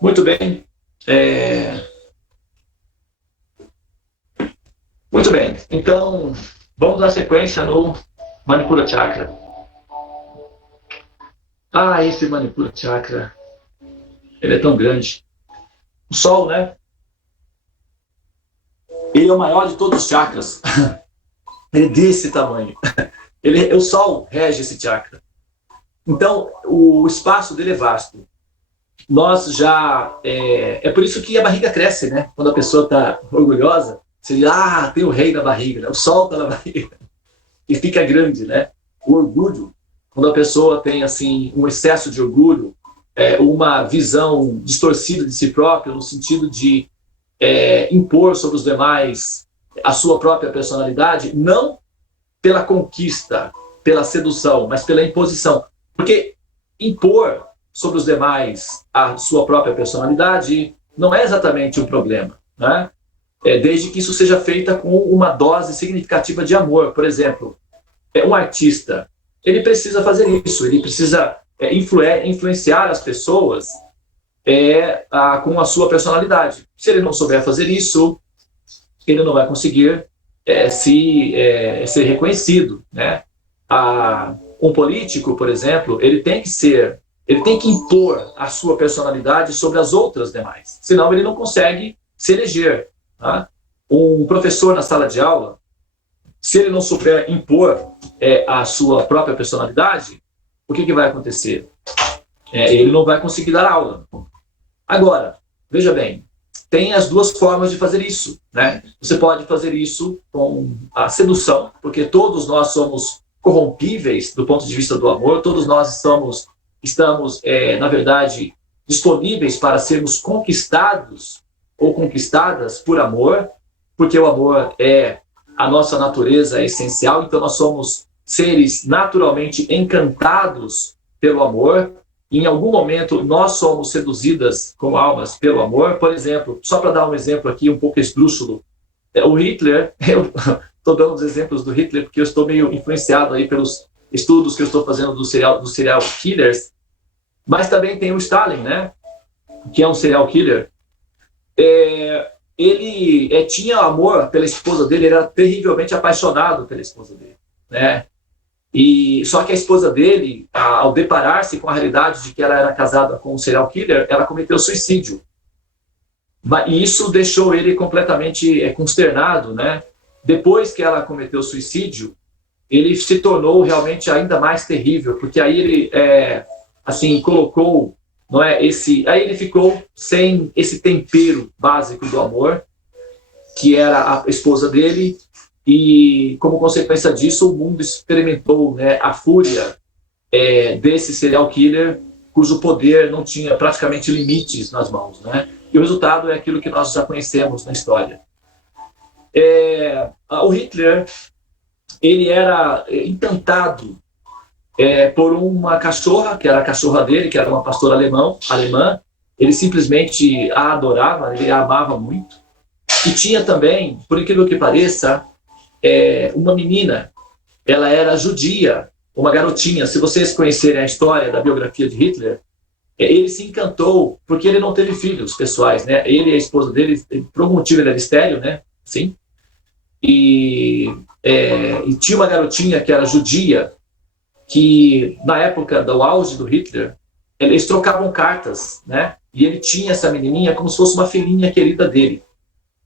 Muito bem. É, Muito bem. Então, vamos dar sequência no Manipura Chakra. Esse Manipura Chakra, ele é tão grande. O Sol, né? Ele é o maior de todos os chakras. Ele é desse tamanho. O Sol rege esse chakra. Então, o espaço dele é vasto. Nós já... É por isso que a barriga cresce, né? Quando a pessoa está orgulhosa, você diz, tem o rei na barriga, né? O Sol está na barriga. E fica grande, né? O orgulho, quando a pessoa tem, assim, um excesso de orgulho, uma visão distorcida de si própria, no sentido de impor sobre os demais a sua própria personalidade, não pela conquista, pela sedução, mas pela imposição. Porque impor sobre os demais a sua própria personalidade não é exatamente um problema, né? Desde que isso seja feita com uma dose significativa de amor. Por exemplo, um artista, ele precisa fazer isso, ele precisa influenciar as pessoas com a sua personalidade. Se ele não souber fazer isso, ele não vai conseguir ser reconhecido, né? Um político, por exemplo, ele tem que impor a sua personalidade sobre as outras demais, senão ele não consegue se eleger. Tá? Um professor na sala de aula, se ele não souber impor a sua própria personalidade, o que vai acontecer? Ele não vai conseguir dar aula. Agora, veja bem, tem as duas formas de fazer isso, né? Você pode fazer isso com a sedução, porque todos nós somos corrompíveis do ponto de vista do amor, todos nós estamos na verdade, disponíveis para sermos conquistados ou conquistadas por amor, porque o amor é a nossa natureza essencial, então nós somos seres naturalmente encantados pelo amor. Em algum momento nós somos seduzidas como almas pelo amor. Por exemplo, só para dar um exemplo aqui um pouco esdrúxulo, o Hitler, eu estou dando os exemplos do Hitler porque eu estou meio influenciado aí pelos estudos que eu estou fazendo dos serial killers, mas também tem o Stalin, né, que é um serial killer. Ele tinha amor pela esposa dele, ele era terrivelmente apaixonado pela esposa dele, né? Só que a esposa dele, ao deparar-se com a realidade de que ela era casada com um serial killer, ela cometeu suicídio. E isso deixou ele completamente consternado, né? Depois que ela cometeu suicídio, ele se tornou realmente ainda mais terrível, porque aí ele colocou, não é, aí ele ficou sem esse tempero básico do amor, que era a esposa dele. E, como consequência disso, o mundo experimentou, né, a fúria desse serial killer, cujo poder não tinha praticamente limites nas mãos, né? E o resultado é aquilo que nós já conhecemos na história. O Hitler, ele era encantado por uma cachorra, que era a cachorra dele, que era uma pastora alemã. Ele simplesmente a adorava, ele a amava muito. E tinha também, por incrível que pareça, uma menina, ela era judia, uma garotinha. Se vocês conhecerem a história da biografia de Hitler, ele se encantou porque ele não teve filhos pessoais, né? Ele e a esposa dele, por algum motivo, ele era estéril, né? Sim. E tinha uma garotinha que era judia, que na época do auge do Hitler, eles trocavam cartas, né? E ele tinha essa menininha como se fosse uma filhinha querida dele.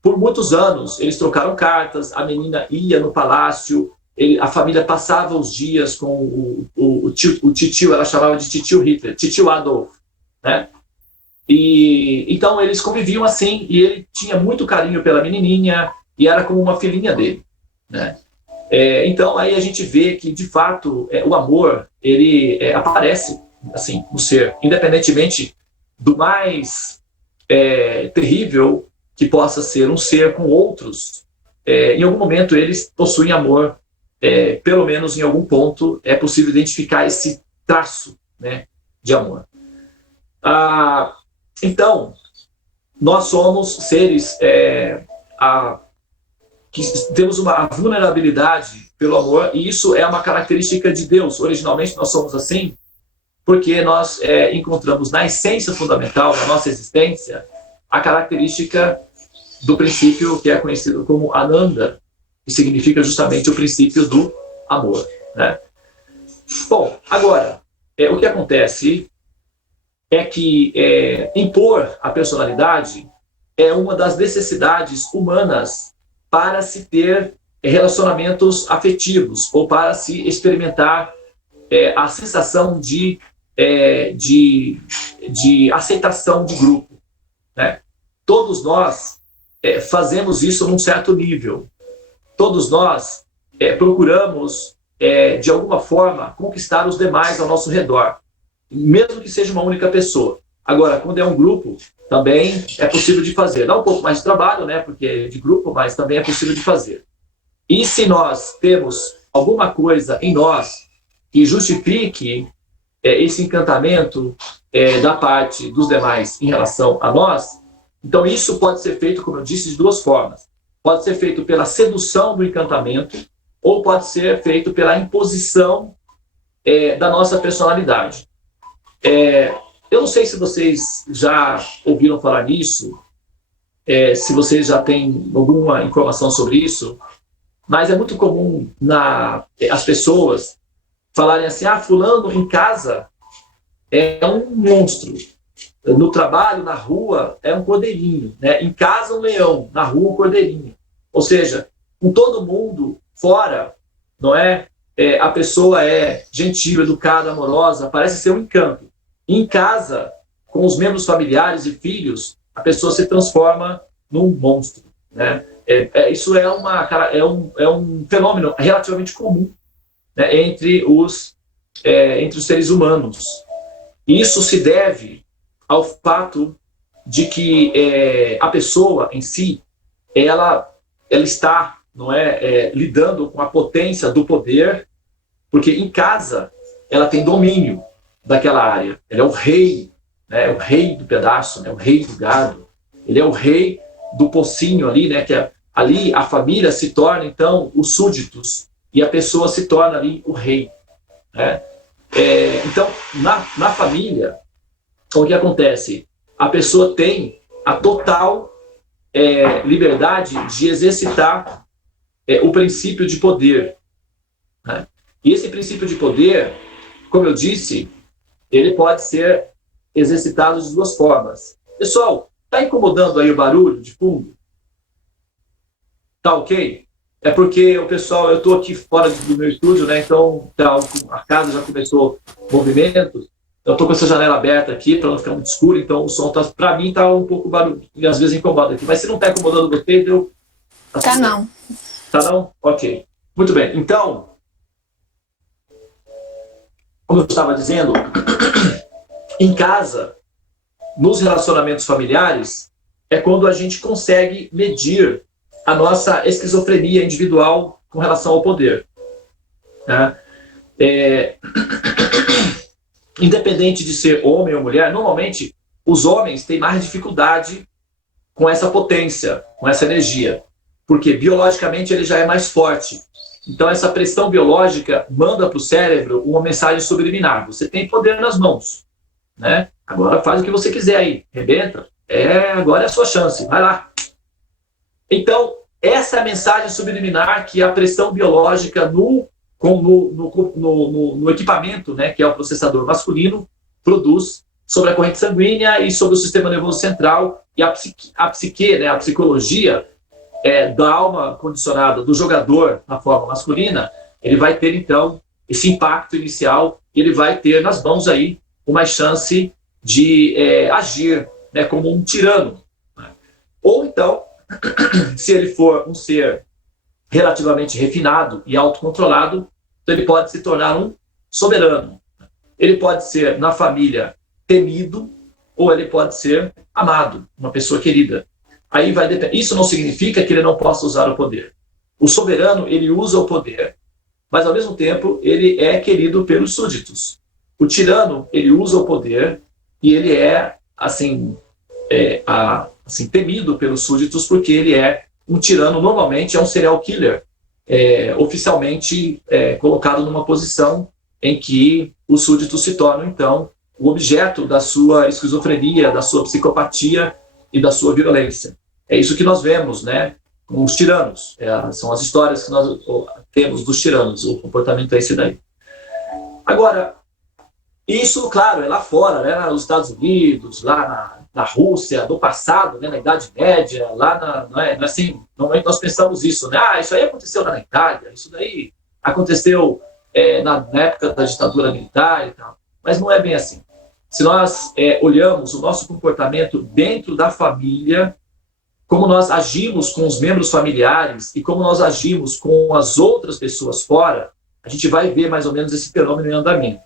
Por muitos anos, eles trocaram cartas, a menina ia no palácio, a família passava os dias com o titio, ela chamava de titio Hitler, titio Adolf, né? E então eles conviviam assim, e ele tinha muito carinho pela menininha, e era como uma filhinha dele, né? Então aí a gente vê que, de fato, o amor, ele aparece assim, no ser, independentemente do mais terrível que possa ser um ser com outros, em algum momento eles possuem amor, pelo menos em algum ponto é possível identificar esse traço, né, de amor. Então, nós somos seres que temos uma vulnerabilidade pelo amor, e isso é uma característica de Deus. Originalmente nós somos assim, porque nós encontramos na essência fundamental da nossa existência a característica do princípio que é conhecido como Ananda, que significa justamente o princípio do amor, né? Bom, agora, o que acontece é que impor a personalidade é uma das necessidades humanas para se ter relacionamentos afetivos ou para se experimentar a sensação de aceitação de grupo, né? Todos nós fazemos isso num certo nível. Todos nós procuramos, de alguma forma, conquistar os demais ao nosso redor, mesmo que seja uma única pessoa. Agora, quando é um grupo, também é possível de fazer. Dá um pouco mais de trabalho, né, porque é de grupo, mas também é possível de fazer. E se nós temos alguma coisa em nós que justifique esse encantamento da parte dos demais em relação a nós, então isso pode ser feito, como eu disse, de duas formas. Pode ser feito pela sedução do encantamento ou pode ser feito pela imposição da nossa personalidade. Eu não sei se vocês já ouviram falar nisso, se vocês já têm alguma informação sobre isso, mas é muito comum as pessoas falarem assim: fulano em casa é um monstro, no trabalho, na rua, é um cordeirinho, né? Em casa um leão, na rua um cordeirinho. Ou seja, com todo mundo fora, não é? A pessoa é gentil, educada, amorosa, parece ser um encanto. Em casa, com os membros familiares e filhos, a pessoa se transforma num monstro, né? Isso é um fenômeno relativamente comum, né, entre os seres humanos. E isso se deve ao fato de que a pessoa em si, ela está, não lidando com a potência do poder, porque em casa ela tem domínio daquela área. Ele é o rei, né, o rei do pedaço, né, o rei do gado. Ele é o rei do pocinho ali, né, que ali a família se torna, então, os súditos, e a pessoa se torna ali o rei, né? Então, na família, o que acontece? A pessoa tem a total liberdade de exercitar o princípio de poder, né? E esse princípio de poder, como eu disse, ele pode ser exercitado de duas formas. Pessoal, está incomodando aí o barulho de fundo? Tá ok? É porque o pessoal, eu estou aqui fora do meu estúdio, né? Então a casa já começou movimentos. Eu estou com essa janela aberta aqui para não ficar muito escuro, então o som para mim está um pouco barulho e às vezes incomoda aqui. Mas se não está incomodando você, deu. Tá não. Tá não? Ok. Muito bem. Então, como eu estava dizendo, em casa, nos relacionamentos familiares, é quando a gente consegue medir a nossa esquizofrenia individual com relação ao poder, né? Independente de ser homem ou mulher, normalmente os homens têm mais dificuldade com essa potência, com essa energia, porque biologicamente ele já é mais forte. Então essa pressão biológica manda para o cérebro uma mensagem subliminar: você tem poder nas mãos, né? Agora faz o que você quiser aí, rebenta, agora é a sua chance, vai lá. Então, essa é a mensagem subliminar que a pressão biológica no equipamento, né, que é o processador masculino, produz sobre a corrente sanguínea e sobre o sistema nervoso central, e a psique, né, a psicologia da alma condicionada do jogador na forma masculina, ele vai ter, então, esse impacto inicial, e ele vai ter nas mãos aí uma chance de agir, né, como um tirano, né? Ou então, se ele for um ser relativamente refinado e autocontrolado, então ele pode se tornar um soberano. Ele pode ser, na família, temido, ou ele pode ser amado, uma pessoa querida. Aí vai depender. Isso não significa que ele não possa usar o poder. O soberano, ele usa o poder, mas ao mesmo tempo ele é querido pelos súditos. O tirano, ele usa o poder e ele é, assim, temido pelos súditos, porque ele é um tirano, normalmente é um serial killer, oficialmente colocado numa posição em que os súditos se tornam, então, o objeto da sua esquizofrenia, da sua psicopatia e da sua violência. É isso que nós vemos, né, com os tiranos. São as histórias que nós temos dos tiranos, o comportamento é esse daí. Agora, isso, claro, é lá fora, né, nos Estados Unidos, lá na Rússia, do passado, né, na Idade Média, lá não é assim, normalmente nós pensamos isso, né, isso aí aconteceu lá na Itália, isso daí aconteceu na época da ditadura militar e tal, mas não é bem assim. Se nós olhamos o nosso comportamento dentro da família, como nós agimos com os membros familiares e como nós agimos com as outras pessoas fora, a gente vai ver mais ou menos esse fenômeno em andamento,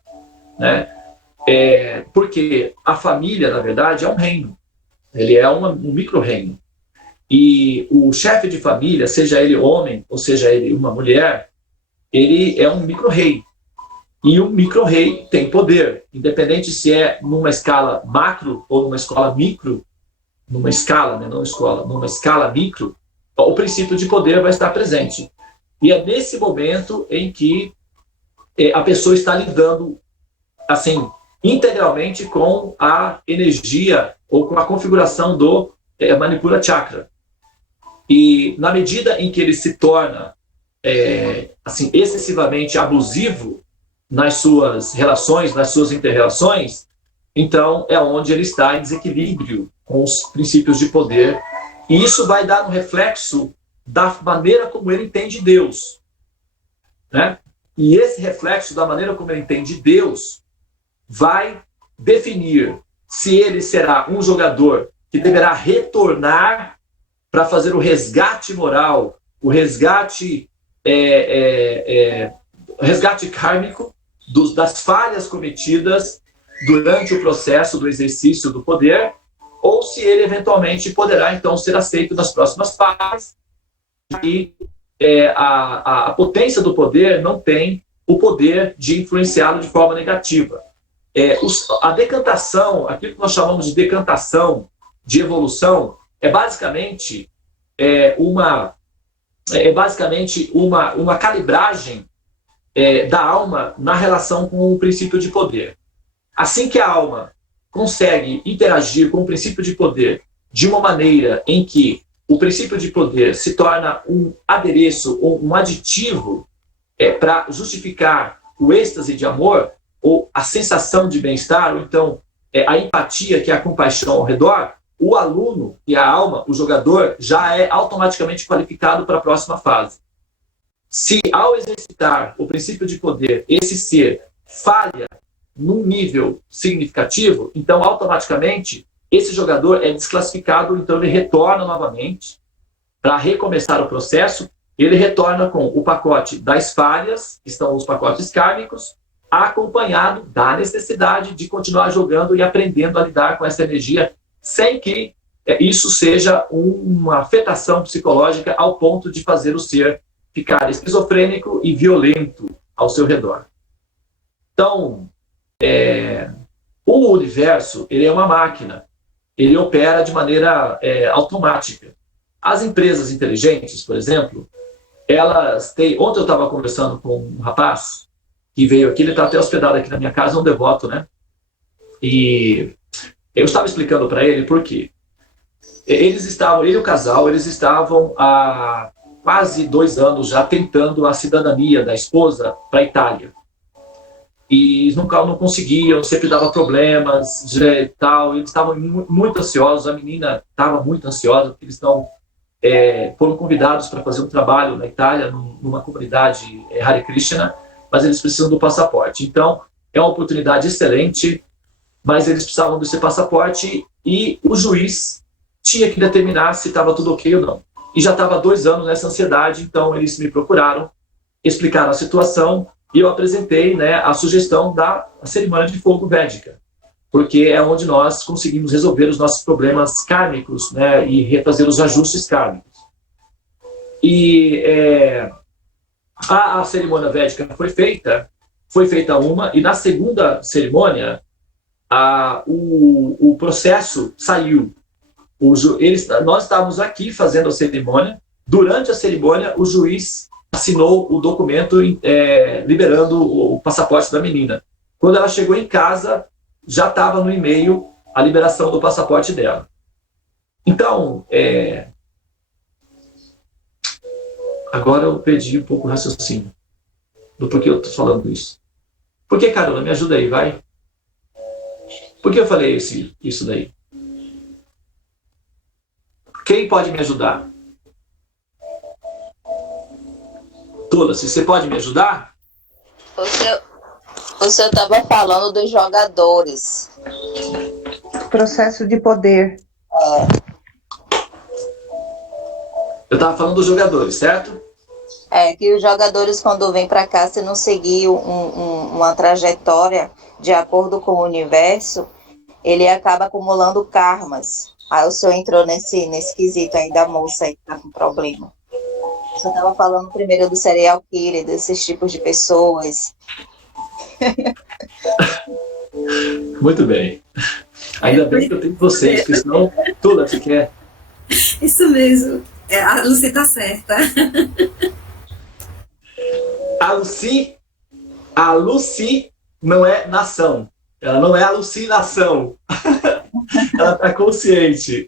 né? Porque a família, na verdade, é um reino. Ele é um micro-reino. E o chefe de família, seja ele homem ou seja ele uma mulher, ele é um micro-rei. E um micro-rei tem poder, independente se é numa escala macro ou numa escala micro, numa escala, né, não escola, numa escala micro, o princípio de poder vai estar presente. E é nesse momento em que a pessoa está lidando, assim, integralmente com a energia ou com a configuração do Manipura Chakra. E na medida em que ele se torna assim, excessivamente abusivo nas suas relações, nas suas inter-relações, então é onde ele está em desequilíbrio com os princípios de poder. E isso vai dar um reflexo da maneira como ele entende Deus, né? E esse reflexo da maneira como ele entende Deus vai definir se ele será um jogador que deverá retornar para fazer o resgate moral, o resgate kármico das falhas cometidas durante o processo do exercício do poder, ou se ele eventualmente poderá então ser aceito nas próximas fases. E a potência do poder não tem o poder de influenciá-lo de forma negativa. A decantação, aquilo que nós chamamos de decantação, de evolução, é basicamente uma calibragem da alma na relação com o princípio de poder. Assim que a alma consegue interagir com o princípio de poder de uma maneira em que o princípio de poder se torna um adereço ou um aditivo para justificar o êxtase de amor, ou a sensação de bem-estar, ou então a empatia, que é a compaixão ao redor, o aluno e a alma, o jogador, já é automaticamente qualificado para a próxima fase. Se ao exercitar o princípio de poder, esse ser falha num nível significativo, então automaticamente esse jogador é desclassificado, então ele retorna novamente para recomeçar o processo. Ele retorna com o pacote das falhas, que estão os pacotes kármicos, acompanhado da necessidade de continuar jogando e aprendendo a lidar com essa energia, sem que isso seja uma afetação psicológica ao ponto de fazer o ser ficar esquizofrênico e violento ao seu redor. Então, o universo, ele é uma máquina, ele opera de maneira automática. As empresas inteligentes, por exemplo, elas têm... Ontem eu estava conversando com um rapaz que veio aqui, ele está até hospedado aqui na minha casa, é um devoto, né? E eu estava explicando para ele por quê. Ele e o casal, eles estavam há quase 2 anos já tentando a cidadania da esposa para a Itália. E nunca não conseguiam, sempre dava problemas e tal. Eles estavam muito ansiosos, a menina estava muito ansiosa, porque eles foram convidados para fazer um trabalho na Itália, numa comunidade Hare Krishna, mas eles precisam do passaporte. Então, é uma oportunidade excelente, mas eles precisavam desse passaporte e o juiz tinha que determinar se estava tudo ok ou não. E já estava 2 anos nessa ansiedade, então eles me procuraram, explicaram a situação e eu apresentei, né, a sugestão da cerimônia de fogo védica, porque é onde nós conseguimos resolver os nossos problemas kármicos, né, e refazer os ajustes kármicos. E a cerimônia védica foi feita uma, e na segunda cerimônia o processo saiu. Nós estávamos aqui fazendo a cerimônia. Durante a cerimônia, o juiz assinou o documento liberando o passaporte da menina. Quando ela chegou em casa, já estava no e-mail a liberação do passaporte dela. Então, agora eu perdi um pouco o raciocínio do porquê eu estou falando isso. Por que, Carol? Me ajuda aí, vai. Por que eu falei isso daí? Quem pode me ajudar? Tola, se você pode me ajudar? O senhor estava falando dos jogadores. Processo de poder. Eu estava falando dos jogadores, certo? Que os jogadores, quando vêm para cá, se não seguir uma trajetória de acordo com o universo, ele acaba acumulando karmas. Aí o senhor entrou nesse quesito aí da moça aí que tá com problema. O senhor estava falando primeiro do serial killer, desses tipos de pessoas. Muito bem. Ainda bem que eu tenho vocês, porque senão Tula, você quer? Isso mesmo. A Lucy está certa. A Lucy não é nação. Ela não é alucinação. Ela está consciente.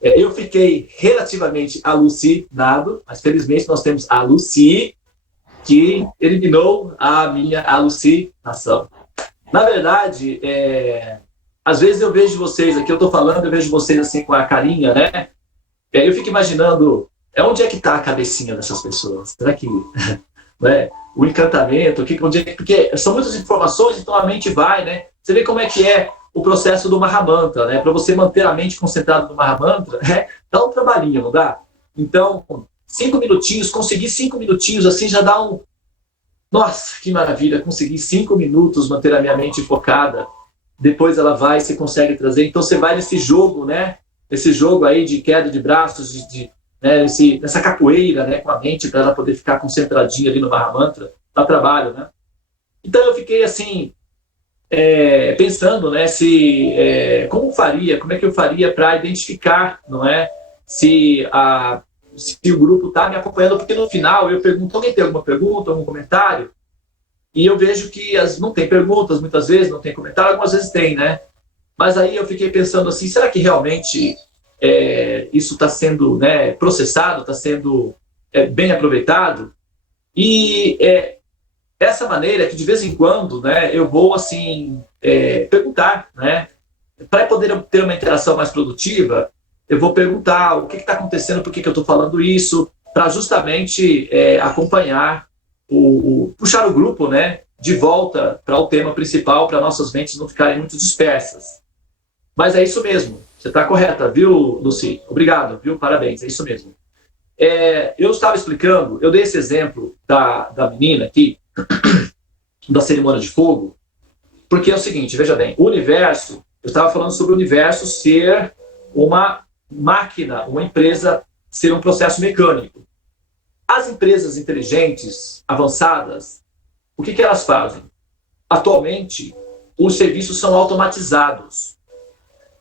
Eu fiquei relativamente alucinado, mas felizmente nós temos a Lucy, que eliminou a minha alucinação. Na verdade, às vezes eu vejo vocês aqui, eu estou falando, eu vejo vocês assim com a carinha, né? Eu fico imaginando, onde é que está a cabecinha dessas pessoas? Será que né, o encantamento, porque são muitas informações, então a mente vai, né? Você vê como é que é o processo do Mahamantra, né? Para você manter a mente concentrada no Mahamantra, dá um trabalhinho, não dá? Então, 5 minutinhos, conseguir 5 minutinhos assim já dá um... Nossa, que maravilha, conseguir 5 minutos manter a minha mente focada. Depois ela vai, você consegue trazer. Então você vai nesse jogo, né? Esse jogo aí de queda de braços, né? Nessa capoeira, né? Com a mente para ela poder ficar concentradinha ali no Mahamantra. Dá trabalho, né? Então eu fiquei assim, pensando, né? Como é que eu faria para identificar, não é? Se o grupo está me acompanhando, porque no final eu pergunto, alguém tem alguma pergunta, algum comentário? E eu vejo que não tem perguntas, muitas vezes não tem comentário, algumas vezes tem, né? Mas aí eu fiquei pensando assim, será que realmente isso está sendo, né, processado, está sendo bem aproveitado? E essa maneira que de vez em quando, né, eu vou assim perguntar, né? Para poder ter uma interação mais produtiva, eu vou perguntar o que está acontecendo, por que eu estou falando isso, para justamente acompanhar, puxar o grupo, né, de volta para o tema principal, para nossas mentes não ficarem muito dispersas. Mas é isso mesmo, você está correta, viu, Lucy? Obrigado, viu? Parabéns, é isso mesmo. Eu estava explicando, eu dei esse exemplo da menina aqui, da cerimônia de fogo, porque é o seguinte, veja bem, o universo, eu estava falando sobre o universo ser uma máquina, uma empresa, ser um processo mecânico. As empresas inteligentes, avançadas, o que elas fazem? Atualmente, os serviços são automatizados.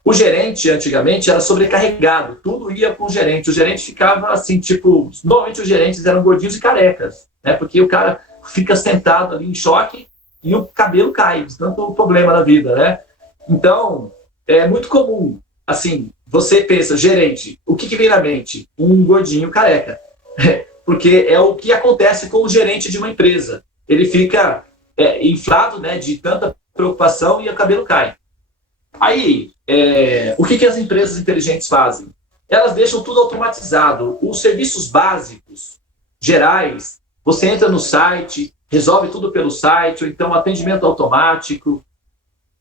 O gerente, antigamente, era sobrecarregado. Tudo ia com o gerente. O gerente ficava assim, tipo... Normalmente os gerentes eram gordinhos e carecas, né? Porque o cara fica sentado ali em choque e o cabelo cai. Tanto problema na vida, né? Então, é muito comum, assim, você pensa, gerente, o que vem na mente? Um gordinho careca. Porque é o que acontece com o gerente de uma empresa. Ele fica inflado, né, de tanta preocupação e o cabelo cai. Aí, o que as empresas inteligentes fazem? Elas deixam tudo automatizado. Os serviços básicos, gerais, você entra no site, resolve tudo pelo site, ou então atendimento automático.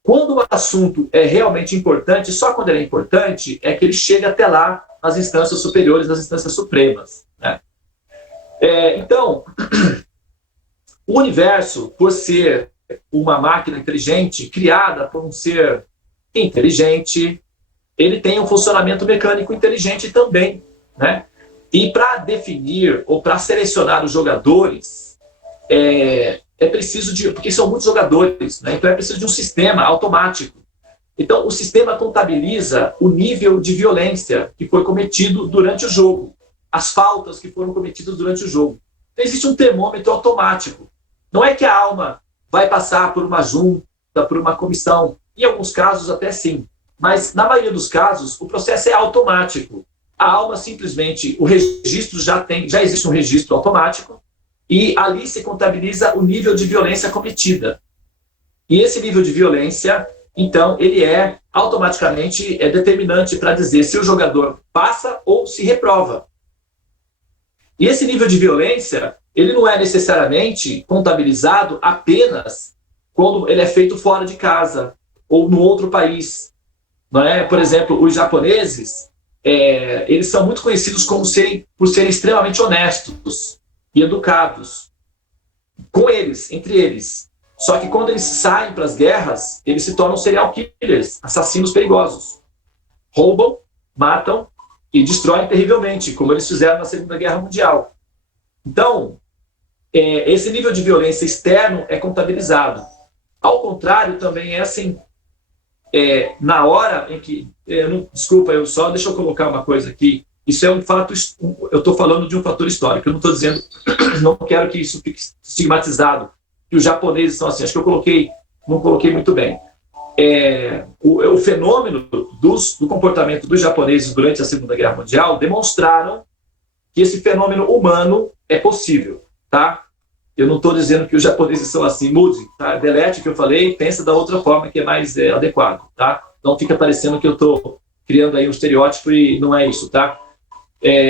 Quando o assunto é realmente importante, só quando ele é importante, é que ele chega até lá nas instâncias superiores, nas instâncias supremas, né? Então, o universo, por ser uma máquina inteligente, criada por um ser inteligente, ele tem um funcionamento mecânico inteligente também, né? E para definir ou para selecionar os jogadores, é preciso porque são muitos jogadores, né? Então é preciso de um sistema automático. Então o sistema contabiliza o nível de violência que foi cometido durante o jogo. as faltas que foram cometidas durante o jogo. Então, existe um termômetro automático. Não é que a alma vai passar por uma junta, por uma comissão. Em alguns casos até sim. Mas, na maioria dos casos, o processo é automático. A alma simplesmente, o registro já existe um registro automático, e ali se contabiliza o nível de violência cometida. E esse nível de violência, então, ele é automaticamente determinante para dizer se o jogador passa ou se reprova. E esse nível de violência, ele não é necessariamente contabilizado apenas quando ele é feito fora de casa ou no outro país. Não é? Por exemplo, os japoneses, eles são muito conhecidos por serem extremamente honestos e educados com eles, entre eles. Só que quando eles saem para as guerras, eles se tornam serial killers, assassinos perigosos. Roubam, matam e destroem terrivelmente, como eles fizeram na Segunda Guerra Mundial. Então, esse nível de violência externo é contabilizado. Ao contrário, também é assim, na hora em que... desculpa, deixa eu colocar uma coisa aqui. Isso é um fato, eu estou falando de um fator histórico, eu não estou dizendo, não quero que isso fique estigmatizado, que os japoneses são assim, acho que não coloquei muito bem. O fenômeno do comportamento dos japoneses durante a Segunda Guerra Mundial demonstraram que esse fenômeno humano é possível, tá? Eu não estou dizendo que os japoneses são assim, mude, tá? Delete o que eu falei, pensa da outra forma que é mais adequado, tá? Não fica parecendo que eu estou criando aí um estereótipo e não é isso, tá?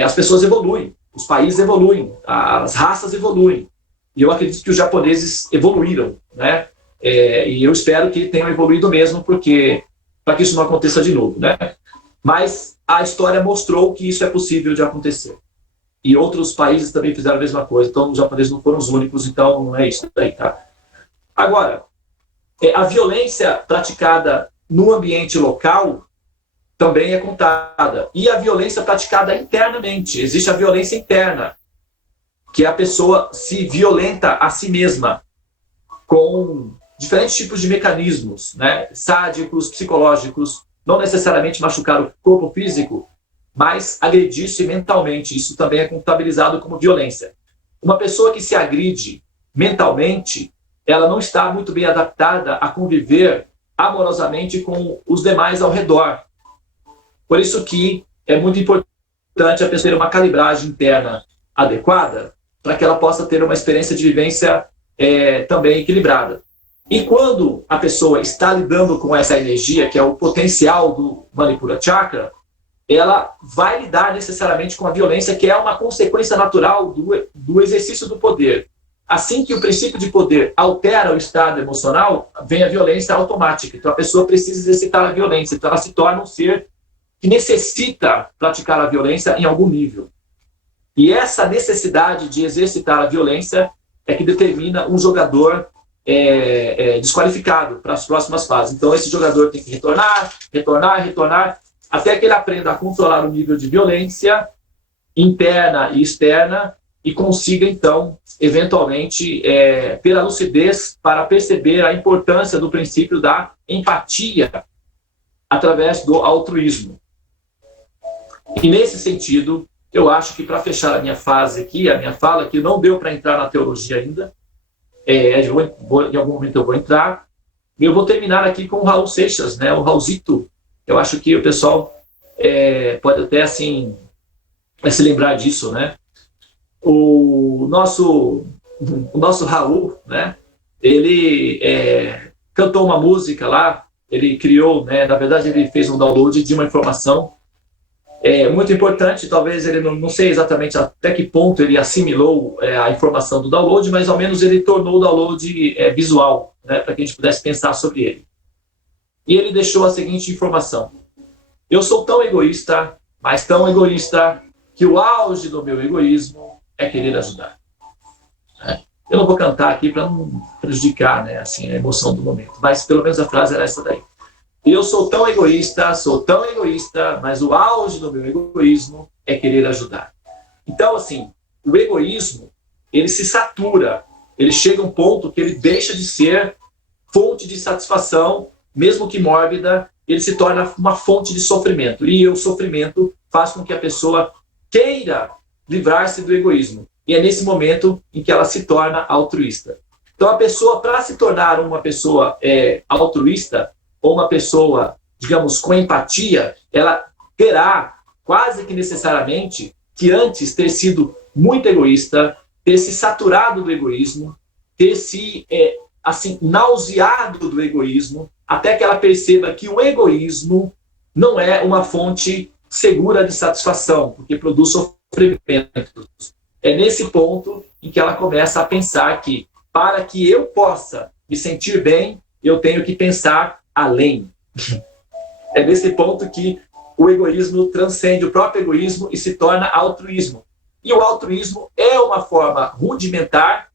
As pessoas evoluem, os países evoluem, as raças evoluem. E eu acredito que os japoneses evoluíram, né? E eu espero que tenham evoluído mesmo, porque para que isso não aconteça de novo, né? Mas a história mostrou que isso é possível de acontecer. E outros países também fizeram a mesma coisa. Então, os japoneses não foram os únicos, então não é isso daí, tá? Agora, a violência praticada no ambiente local também é contada. E a violência praticada internamente. Existe a violência interna, que a pessoa se violenta a si mesma com diferentes tipos de mecanismos, né? Sádicos, psicológicos, não necessariamente machucar o corpo físico, mas agredir-se mentalmente. Isso também é contabilizado como violência. Uma pessoa que se agride mentalmente, ela não está muito bem adaptada a conviver amorosamente com os demais ao redor. Por isso que é muito importante a pessoa ter uma calibragem interna adequada para que ela possa ter uma experiência de vivência também equilibrada. E quando a pessoa está lidando com essa energia, que é o potencial do Manipura Chakra, ela vai lidar necessariamente com a violência, que é uma consequência natural do exercício do poder. Assim que o princípio de poder altera o estado emocional, vem a violência automática. Então a pessoa precisa exercitar a violência. Então ela se torna um ser que necessita praticar a violência em algum nível. E essa necessidade de exercitar a violência é que determina um jogador desqualificado para as próximas fases. Então esse jogador tem que retornar, até que ele aprenda a controlar o nível de violência interna e externa e consiga, então, eventualmente, ter a lucidez para perceber a importância do princípio da empatia através do altruísmo. E, nesse sentido, eu acho que, para fechar a minha fase aqui, a minha fala, que não deu para entrar na teologia ainda, em algum momento eu vou entrar, e eu vou terminar aqui com o Raul Seixas, né, o Raulzito. Eu acho que o pessoal pode até, assim, se lembrar disso, né? O nosso Raul, né? Ele cantou uma música lá, ele criou, né? Na verdade, ele fez um download de uma informação muito importante. Talvez ele não sei exatamente até que ponto ele assimilou a informação do download, mas ao menos ele tornou o download visual, né? Para que a gente pudesse pensar sobre ele. E ele deixou a seguinte informação: eu sou tão egoísta, mas tão egoísta, que o auge do meu egoísmo é querer ajudar. Eu não vou cantar aqui para não prejudicar, né, assim, a emoção do momento, mas pelo menos a frase era essa daí. Eu sou tão egoísta, mas o auge do meu egoísmo é querer ajudar. Então, assim, o egoísmo, ele se satura, ele chega a um ponto que ele deixa de ser fonte de satisfação, mesmo que mórbida, ele se torna uma fonte de sofrimento. E o sofrimento faz com que a pessoa queira livrar-se do egoísmo. E é nesse momento em que ela se torna altruísta. Então, a pessoa, para se tornar uma pessoa altruísta, ou uma pessoa, digamos, com empatia, ela terá, quase que necessariamente, que antes ter sido muito egoísta, ter se saturado do egoísmo, ter se, assim, nauseado do egoísmo, até que ela perceba que o egoísmo não é uma fonte segura de satisfação, porque produz sofrimento. É nesse ponto em que ela começa a pensar que, para que eu possa me sentir bem, eu tenho que pensar além. É nesse ponto que o egoísmo transcende o próprio egoísmo e se torna altruísmo. E o altruísmo é uma forma rudimentar,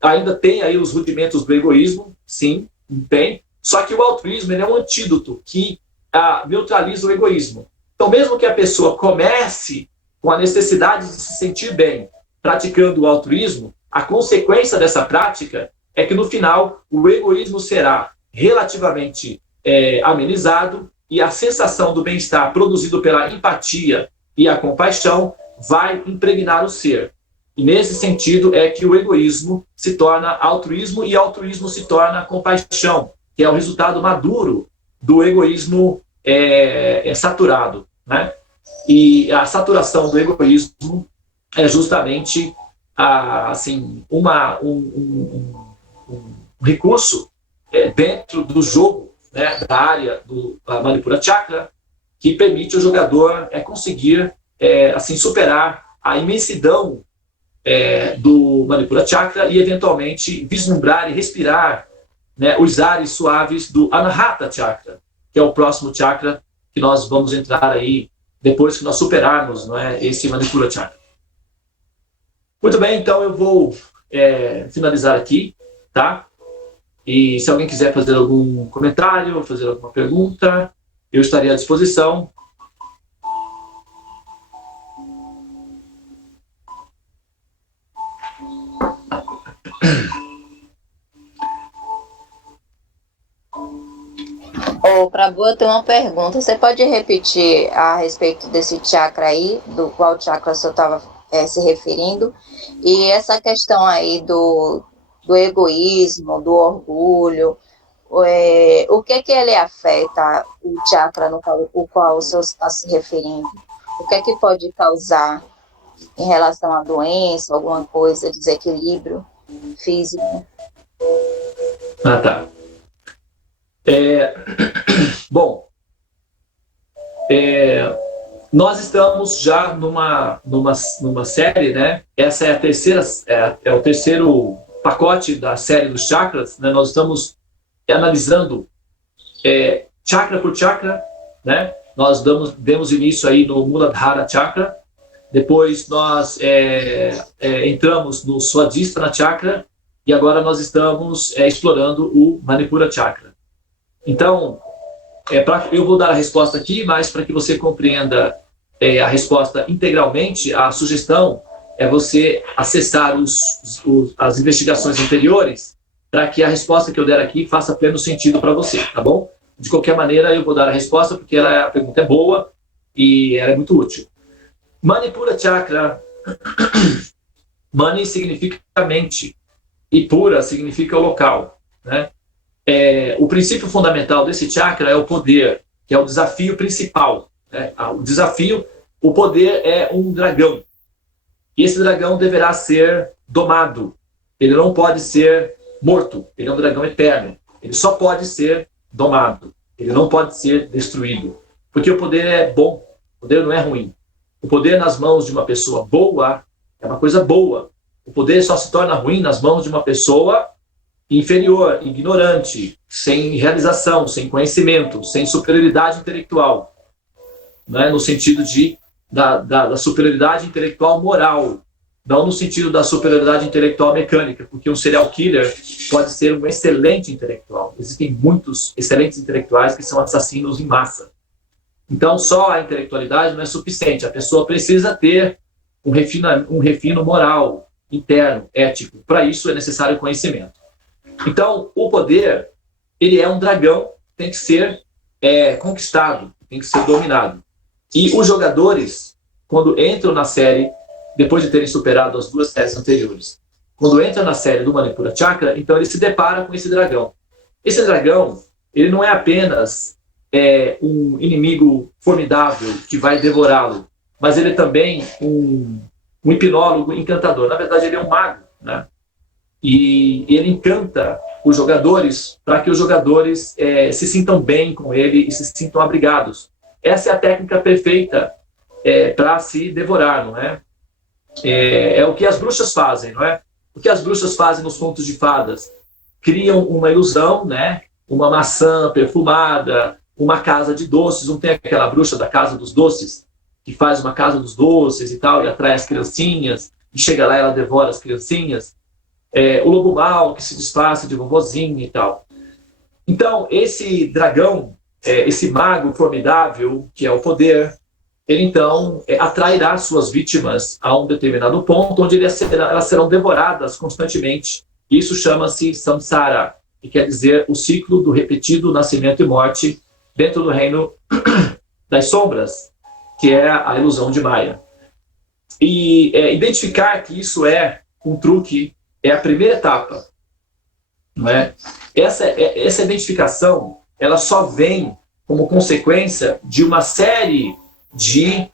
ainda tem aí os rudimentos do egoísmo, sim, tem, só que o altruísmo ele é um antídoto que neutraliza o egoísmo. Então, mesmo que a pessoa comece com a necessidade de se sentir bem, praticando o altruísmo, a consequência dessa prática é que, no final, o egoísmo será relativamente amenizado e a sensação do bem-estar produzido pela empatia e a compaixão vai impregnar o ser. E, nesse sentido, é que o egoísmo se torna altruísmo e o altruísmo se torna compaixão, que é o resultado maduro do egoísmo saturado, né? E a saturação do egoísmo é justamente assim, um recurso dentro do jogo, né, da área do Manipura Chakra, que permite o jogador conseguir assim, superar a imensidão do Manipura Chakra e, eventualmente, vislumbrar e respirar, né, os ares suaves do Anahata Chakra, que é o próximo chakra que nós vamos entrar aí depois que nós superarmos, não é, esse Manipura Chakra. Muito bem, então eu vou finalizar aqui, tá? E se alguém quiser fazer algum comentário, fazer alguma pergunta, eu estaria à disposição. Ô, Prabhu, eu tenho uma pergunta. Você pode repetir a respeito desse chakra aí, do qual chakra o senhor estava se referindo? E essa questão aí do egoísmo, do orgulho, o que ele afeta o chakra no qual o senhor está se referindo? O que pode causar em relação à doença, alguma coisa, desequilíbrio físico? Ah, tá. Bom, nós estamos já numa série, né? Essa é a terceira, é o terceiro pacote da série dos chakras, né? Nós estamos analisando chakra por chakra, né? Nós demos início aí no Muladhara Chakra, depois nós entramos no Swadhisthana Chakra e agora nós estamos explorando o Manipura Chakra. Então, eu vou dar a resposta aqui, mas para que você compreenda a resposta integralmente, a sugestão é você acessar as investigações anteriores para que a resposta que eu der aqui faça pleno sentido para você, tá bom? De qualquer maneira, eu vou dar a resposta porque a pergunta é boa e ela é muito útil. Manipura Chakra, Mani significa mente e Pura significa o local, né? O princípio fundamental desse chakra é o poder, que é o desafio principal, né? O poder é um dragão. E esse dragão deverá ser domado. Ele não pode ser morto. Ele é um dragão eterno. Ele só pode ser domado. Ele não pode ser destruído. Porque o poder é bom. O poder não é ruim. O poder nas mãos de uma pessoa boa é uma coisa boa. O poder só se torna ruim nas mãos de uma pessoa inferior, ignorante, sem realização, sem conhecimento, sem superioridade intelectual, né? No sentido da superioridade intelectual moral, não no sentido da superioridade intelectual mecânica, porque um serial killer pode ser um excelente intelectual. Existem muitos excelentes intelectuais que são assassinos em massa. Então, só a intelectualidade não é suficiente. A pessoa precisa ter um refino moral, interno, ético. Para isso é necessário conhecimento. Então, o poder, ele é um dragão, tem que ser conquistado, tem que ser dominado. E os jogadores, quando entram na série, depois de terem superado as 2 séries anteriores. Quando entra na série do Manipura Chakra, então ele se depara com esse dragão. Esse dragão, ele não é apenas um inimigo formidável que vai devorá-lo, mas ele é também um hipnólogo encantador. Na verdade, ele é um mago, né? E ele encanta os jogadores para que os jogadores se sintam bem com ele e se sintam abrigados. Essa é a técnica perfeita para se devorar, não é? É o que as bruxas fazem, não é? O que as bruxas fazem nos contos de fadas? Criam uma ilusão, né? Uma maçã perfumada, uma casa de doces. Não tem aquela bruxa da casa dos doces, que faz uma casa dos doces e tal, e atrai as criancinhas, e chega lá e ela devora as criancinhas. O lobo mau, que se disfarça de vovozinho e tal. Então, esse dragão, esse mago formidável, que é o poder, ele então atrairá suas vítimas a um determinado ponto, onde elas serão devoradas constantemente. Isso chama-se samsara, que quer dizer o ciclo do repetido nascimento e morte dentro do reino das sombras, que é a ilusão de Maya. E identificar que isso é um truque é a primeira etapa, não é? Essa identificação, ela só vem como consequência de uma série de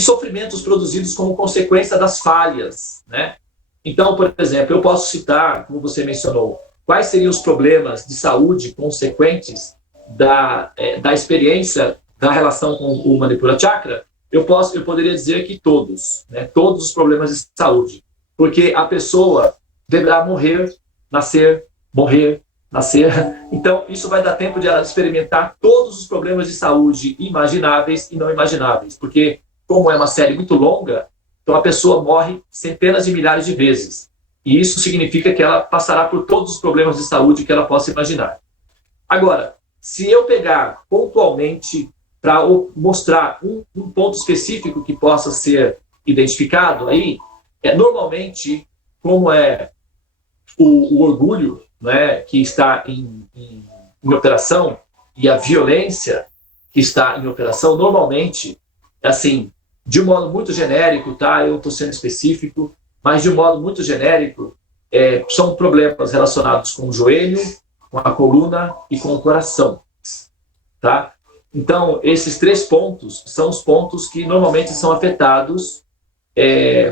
sofrimentos produzidos como consequência das falhas, né? Então, por exemplo, eu posso citar, como você mencionou, quais seriam os problemas de saúde consequentes da experiência da relação com o Manipura Chakra. Eu poderia dizer que todos, né? Todos os problemas de saúde, porque a pessoa deverá morrer, nascer, morrer, nascer. Então, isso vai dar tempo de ela experimentar todos os problemas de saúde imagináveis e não imagináveis, porque, como é uma série muito longa, então a pessoa morre centenas de milhares de vezes. E isso significa que ela passará por todos os problemas de saúde que ela possa imaginar. Agora, se eu pegar pontualmente para mostrar um ponto específico que possa ser identificado aí, normalmente, como é o orgulho, né, que está em operação, e a violência que está em operação, normalmente, assim, de um modo muito genérico, tá? Eu estou sendo específico, mas de um modo muito genérico, são problemas relacionados com o joelho, com a coluna e com o coração, tá? Então, esses 3 pontos são os pontos que normalmente são afetados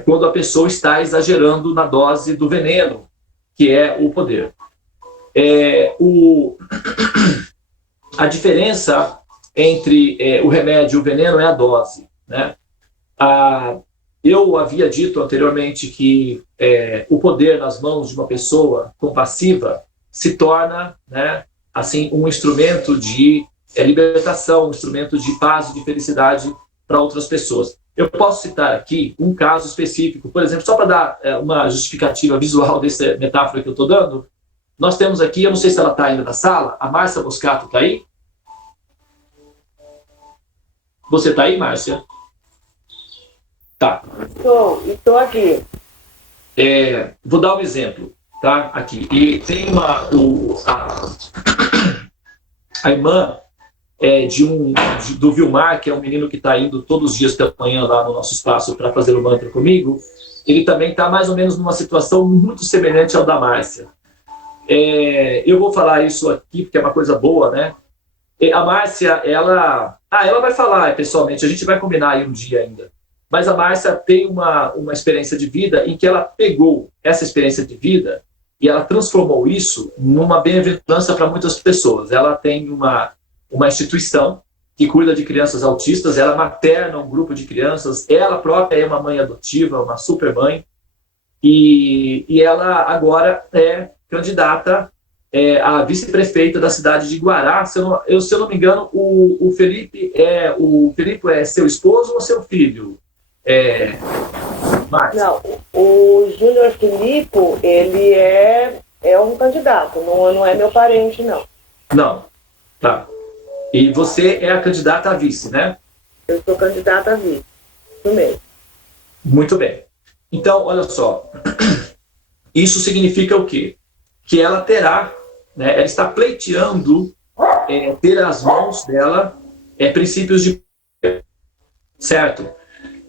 quando a pessoa está exagerando na dose do veneno, que é o poder. A diferença entre o remédio e o veneno é a dose, né? Eu havia dito anteriormente que o poder nas mãos de uma pessoa compassiva se torna, né, assim, um instrumento de libertação, um instrumento de paz e de felicidade para outras pessoas. Eu posso citar aqui um caso específico, por exemplo, só para dar uma justificativa visual dessa metáfora que eu estou dando. Nós temos aqui, eu não sei se ela está ainda na sala, a Márcia Moscato está aí? Você está aí, Márcia? Tá. Estou aqui. Vou dar um exemplo, tá? Aqui. E tem a irmã do Vilmar, que é um menino que está indo todos os dias pela manhã lá no nosso espaço para fazer o mantra comigo. Ele também está mais ou menos numa situação muito semelhante ao da Márcia. Eu vou falar isso aqui porque é uma coisa boa, né? A Márcia, ela vai falar pessoalmente, a gente vai combinar aí um dia ainda. Mas a Márcia tem uma experiência de vida em que ela pegou essa experiência de vida e ela transformou isso numa bem-aventurança para muitas pessoas. Ela tem uma instituição que cuida de crianças autistas, ela materna um grupo de crianças, ela própria é uma mãe adotiva, uma super mãe, e ela agora é candidata a vice-prefeita da cidade de Guará. Se eu não me engano, o Felipe é seu esposo ou seu filho? Não, o Júnior Filipe, ele é um candidato, não é meu parente, não. Não, tá. E você é a candidata a vice, né? Eu sou candidata a vice, isso mesmo. Muito bem. Então, olha só, isso significa o quê? Que ela terá, né, ela está pleiteando ter as mãos dela princípios de... Certo?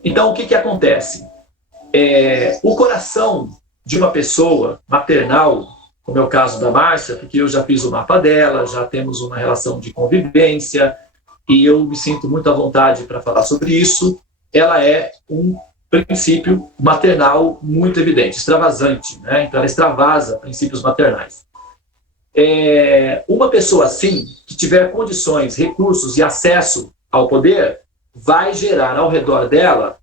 Então, o que acontece? O coração de uma pessoa maternal, como é o caso da Márcia, porque eu já fiz o mapa dela, já temos uma relação de convivência, e eu me sinto muito à vontade para falar sobre isso. Ela é um princípio maternal muito evidente, extravasante, né? Então ela extravasa princípios maternais. Uma pessoa assim, que tiver condições, recursos e acesso ao poder, vai gerar ao redor dela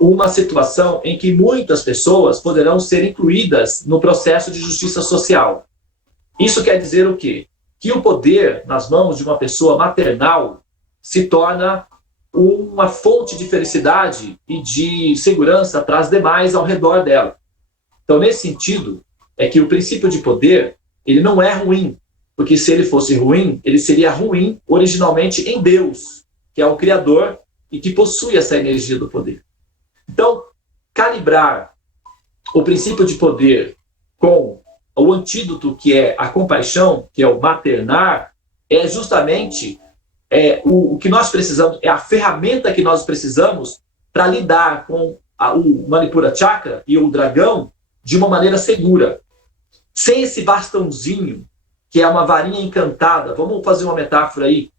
uma situação em que muitas pessoas poderão ser incluídas no processo de justiça social. Isso quer dizer o quê? Que o poder nas mãos de uma pessoa maternal se torna uma fonte de felicidade e de segurança para as demais ao redor dela. Então, nesse sentido, é que o princípio de poder, ele não é ruim, porque se ele fosse ruim, ele seria ruim originalmente em Deus, que é o Criador e que possui essa energia do poder. Então, calibrar o princípio de poder com o antídoto, que é a compaixão, que é o maternar, é justamente o que nós precisamos, é a ferramenta que nós precisamos para lidar com o Manipura Chakra e o dragão de uma maneira segura. Sem esse bastãozinho, que é uma varinha encantada, vamos fazer uma metáfora aí,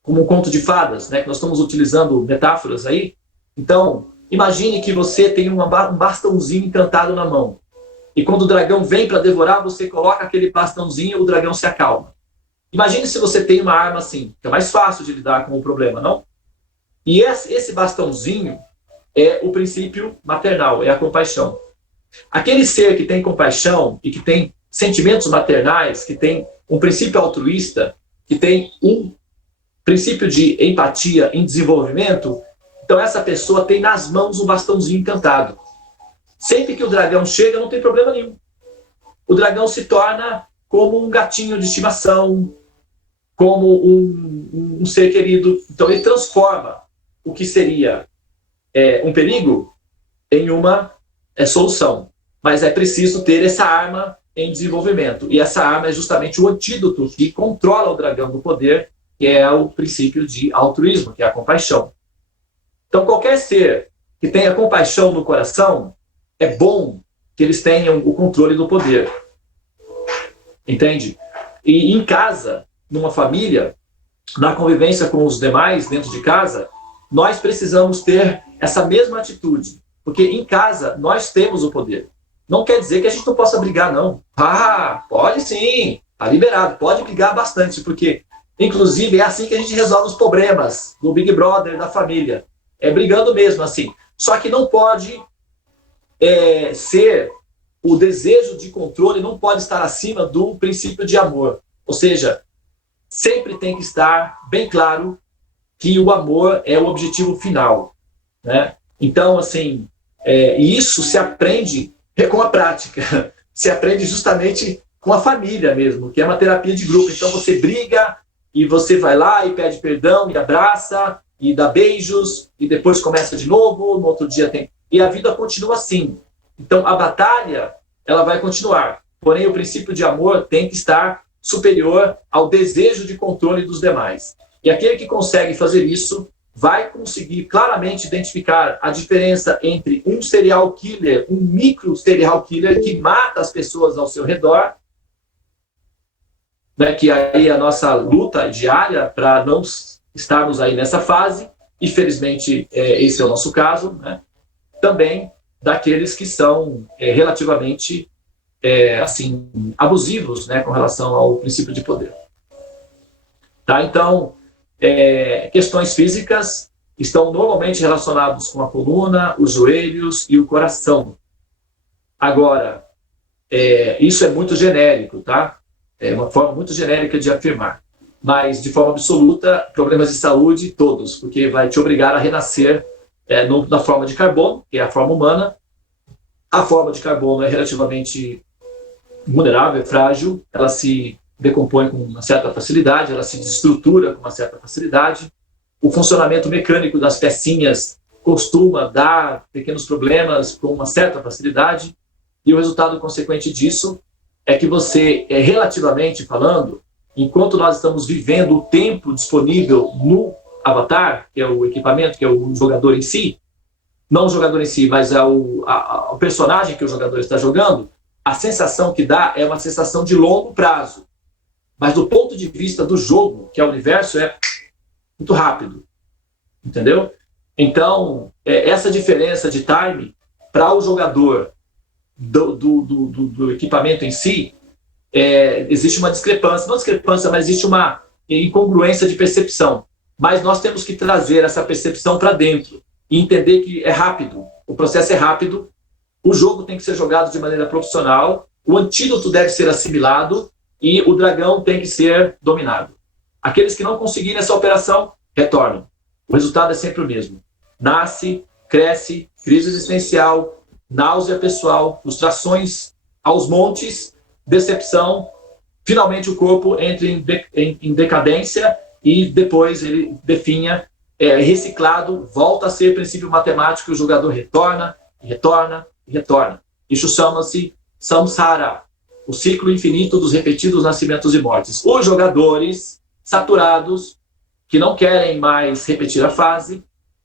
como um conto de fadas, né, que nós estamos utilizando metáforas aí. Então, imagine que você tem um bastãozinho encantado na mão. E quando o dragão vem para devorar, você coloca aquele bastãozinho e o dragão se acalma. Imagine se você tem uma arma assim, que é mais fácil de lidar com o problema, não? E esse bastãozinho é o princípio maternal, é a compaixão. Aquele ser que tem compaixão e que tem sentimentos maternais, que tem um princípio altruísta, que tem um princípio de empatia em desenvolvimento, então essa pessoa tem nas mãos um bastãozinho encantado. Sempre que o dragão chega, não tem problema nenhum. O dragão se torna como um gatinho de estimação, como um ser querido. Então ele transforma o que seria um perigo em uma solução. Mas é preciso ter essa arma em desenvolvimento. E essa arma é justamente o antídoto que controla o dragão do poder, que é o princípio de altruísmo, que é a compaixão. Então qualquer ser que tenha compaixão no coração, é bom que eles tenham o controle do poder. Entende? E em casa, numa família, na convivência com os demais dentro de casa, nós precisamos ter essa mesma atitude. Porque em casa, nós temos o poder. Não quer dizer que a gente não possa brigar, não. Pode sim, tá liberado, pode brigar bastante, porque, inclusive, é assim que a gente resolve os problemas do Big Brother, da família. É brigando mesmo, assim. Só que não pode ser o desejo de controle, não pode estar acima do princípio de amor. Ou seja, sempre tem que estar bem claro que o amor é o objetivo final, né? Então, assim, isso se aprende com a prática, se aprende justamente com a família mesmo, que é uma terapia de grupo. Então você briga e você vai lá e pede perdão e abraça e dá beijos e depois começa de novo, no outro dia tem... E a vida continua assim. Então a batalha, ela vai continuar. Porém, o princípio de amor tem que estar superior ao desejo de controle dos demais. E aquele que consegue fazer isso vai conseguir claramente identificar a diferença entre um serial killer, um micro serial killer que mata as pessoas ao seu redor, né, que aí é a nossa luta diária para não estarmos aí nessa fase, e felizmente esse é o nosso caso, né? Também daqueles que são relativamente assim, abusivos, né, com relação ao princípio de poder. Tá? Então, questões físicas estão normalmente relacionadas com a coluna, os joelhos e o coração. Agora, isso é muito genérico, tá? É uma forma muito genérica de afirmar. Mas, de forma absoluta, problemas de saúde, todos, porque vai te obrigar a renascer na forma de carbono, que é a forma humana. A forma de carbono é relativamente vulnerável, é frágil, ela se decompõe com uma certa facilidade, ela se desestrutura com uma certa facilidade. O funcionamento mecânico das pecinhas costuma dar pequenos problemas com uma certa facilidade, e o resultado consequente disso é que você, relativamente falando, enquanto nós estamos vivendo o tempo disponível no avatar, que é o equipamento, que é o jogador em si, não o jogador em si, mas o personagem que o jogador está jogando, a sensação que dá é uma sensação de longo prazo. Mas do ponto de vista do jogo, que é o universo, é muito rápido. Entendeu? Então, essa diferença de time para o jogador do equipamento em si, existe uma discrepância. Não discrepância, mas existe uma incongruência de percepção. Mas nós temos que trazer essa percepção para dentro e entender que é rápido. O processo é rápido. O jogo tem que ser jogado de maneira profissional. O antídoto deve ser assimilado e o dragão tem que ser dominado. Aqueles que não conseguirem essa operação, retornam. O resultado é sempre o mesmo. Nasce, cresce, crise existencial, náusea pessoal, frustrações aos montes, decepção. Finalmente o corpo entra em decadência e depois ele definha, reciclado, volta a ser princípio matemático e o jogador retorna, retorna, retorna. Isso chama-se samsara, o ciclo infinito dos repetidos nascimentos e mortes. Os jogadores saturados, que não querem mais repetir a fase,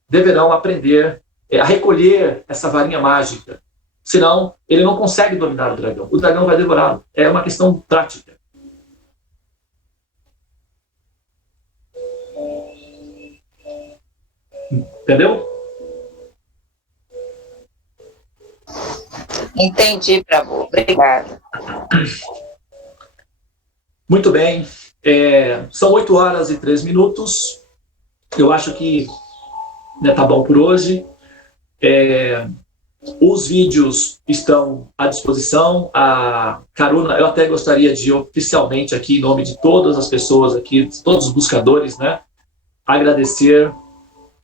deverão aprender a recolher essa varinha mágica. Senão, ele não consegue dominar o dragão. O dragão vai devorá-lo. É uma questão prática. Entendeu? Entendi, Prabhu. Obrigada. Muito bem. São 8h03. Eu acho que tá bom por hoje. Os vídeos estão à disposição. A Karuna, eu até gostaria de oficialmente aqui, em nome de todas as pessoas aqui, todos os buscadores, né, agradecer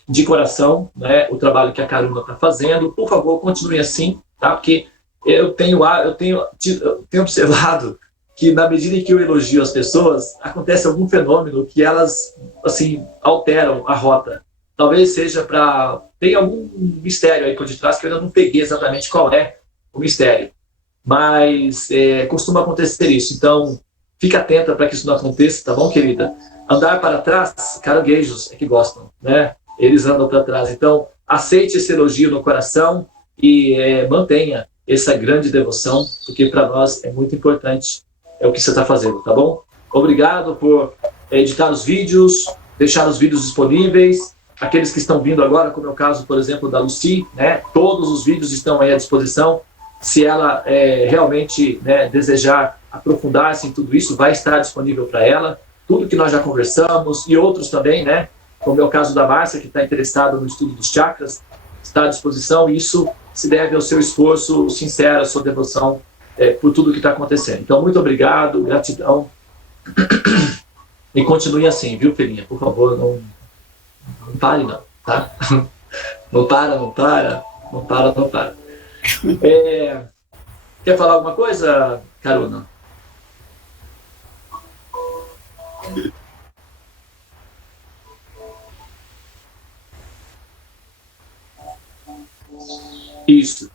de coração, né, o trabalho que a Karuna está fazendo. Por favor, continue assim, tá? Porque eu tenho observado que na medida em que eu elogio as pessoas, acontece algum fenômeno que elas, assim, alteram a rota. Talvez seja tem algum mistério aí por detrás que eu ainda não peguei exatamente qual é o mistério. Mas costuma acontecer isso. Então, fica atenta para que isso não aconteça, tá bom, querida? Andar para trás, caranguejos é que gostam, né? Eles andam para trás. Então, aceite esse elogio no coração e mantenha essa grande devoção, porque para nós é muito importante o que você está fazendo, tá bom? Obrigado por editar os vídeos, deixar os vídeos disponíveis. Aqueles que estão vindo agora, como é o caso, por exemplo, da Lucy, né? Todos os vídeos estão aí à disposição. Se ela realmente, né, desejar aprofundar-se em tudo isso, vai estar disponível para ela. Tudo que nós já conversamos e outros também, né? Como é o caso da Márcia, que está interessada no estudo dos chakras, está à disposição. E isso se deve ao seu esforço sincero, à sua devoção por tudo que está acontecendo. Então, muito obrigado, gratidão. E continue assim, viu, filhinha? Por favor, não pare não, tá? Não para. Quer falar alguma coisa, Karuna? Isso.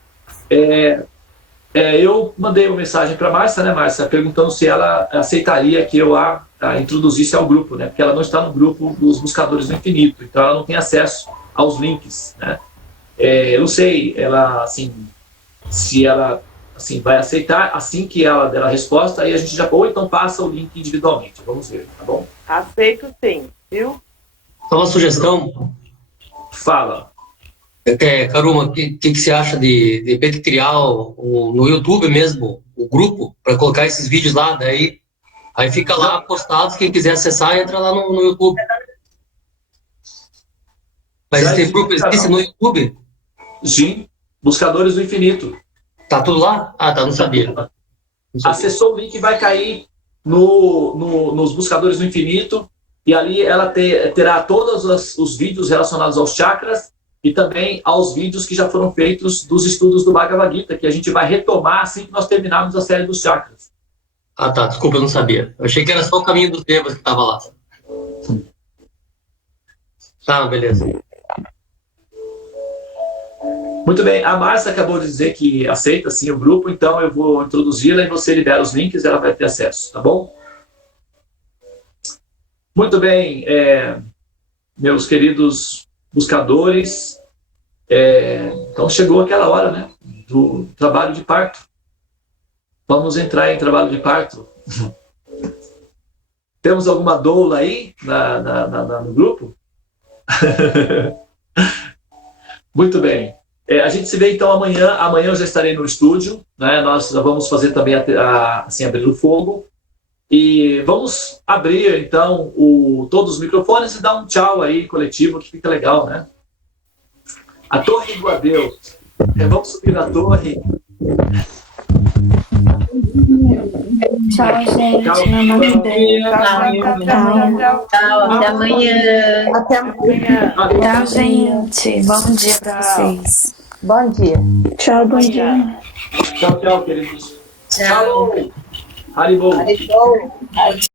Eu mandei uma mensagem para a Márcia, né, Márcia, perguntando se ela aceitaria que eu a introduzisse ao grupo, né, porque ela não está no grupo dos Buscadores do Infinito, então ela não tem acesso aos links, né. Eu não sei, ela, assim, se ela assim, vai aceitar assim que ela der a resposta, aí a gente já, ou então passa o link individualmente, vamos ver, tá bom? Aceito sim, viu? Só uma sugestão. Fala. Karuma, o que você acha de repente criar no YouTube mesmo o grupo para colocar esses vídeos lá, daí aí fica lá postados, quem quiser acessar entra lá no YouTube. Mas esse grupo existe no YouTube? Sim, Buscadores do Infinito. Tá tudo lá? Ah, tá, não sabia. Acessou o link, vai cair nos Buscadores do Infinito e ali ela terá todos os vídeos relacionados aos chakras e também aos vídeos que já foram feitos dos estudos do Bhagavad Gita, que a gente vai retomar assim que nós terminarmos a série dos chakras. Ah, tá, desculpa, eu não sabia. Eu achei que era só o caminho dos devas que estava lá. Tá, beleza. Muito bem, a Márcia acabou de dizer que aceita sim o grupo, então eu vou introduzi-la e você libera os links e ela vai ter acesso, tá bom? Muito bem, meus queridos buscadores, Então chegou aquela hora, né, do trabalho de parto. Vamos entrar em trabalho de parto. Temos alguma doula aí no grupo? Muito bem. A gente se vê então amanhã. Amanhã eu já estarei no estúdio, né? Nós já vamos fazer também assim, abrir o fogo. E vamos abrir então todos os microfones e dar um tchau aí coletivo, que fica legal, né? A torre do adeus. Vamos subir na torre. Tchau, gente. Tchau, até amanhã. Até amanhã. Tchau, gente. Bom dia pra vocês. Bom dia. Tchau, bom dia. Tchau, queridos. Tchau. Haribo. Haribo.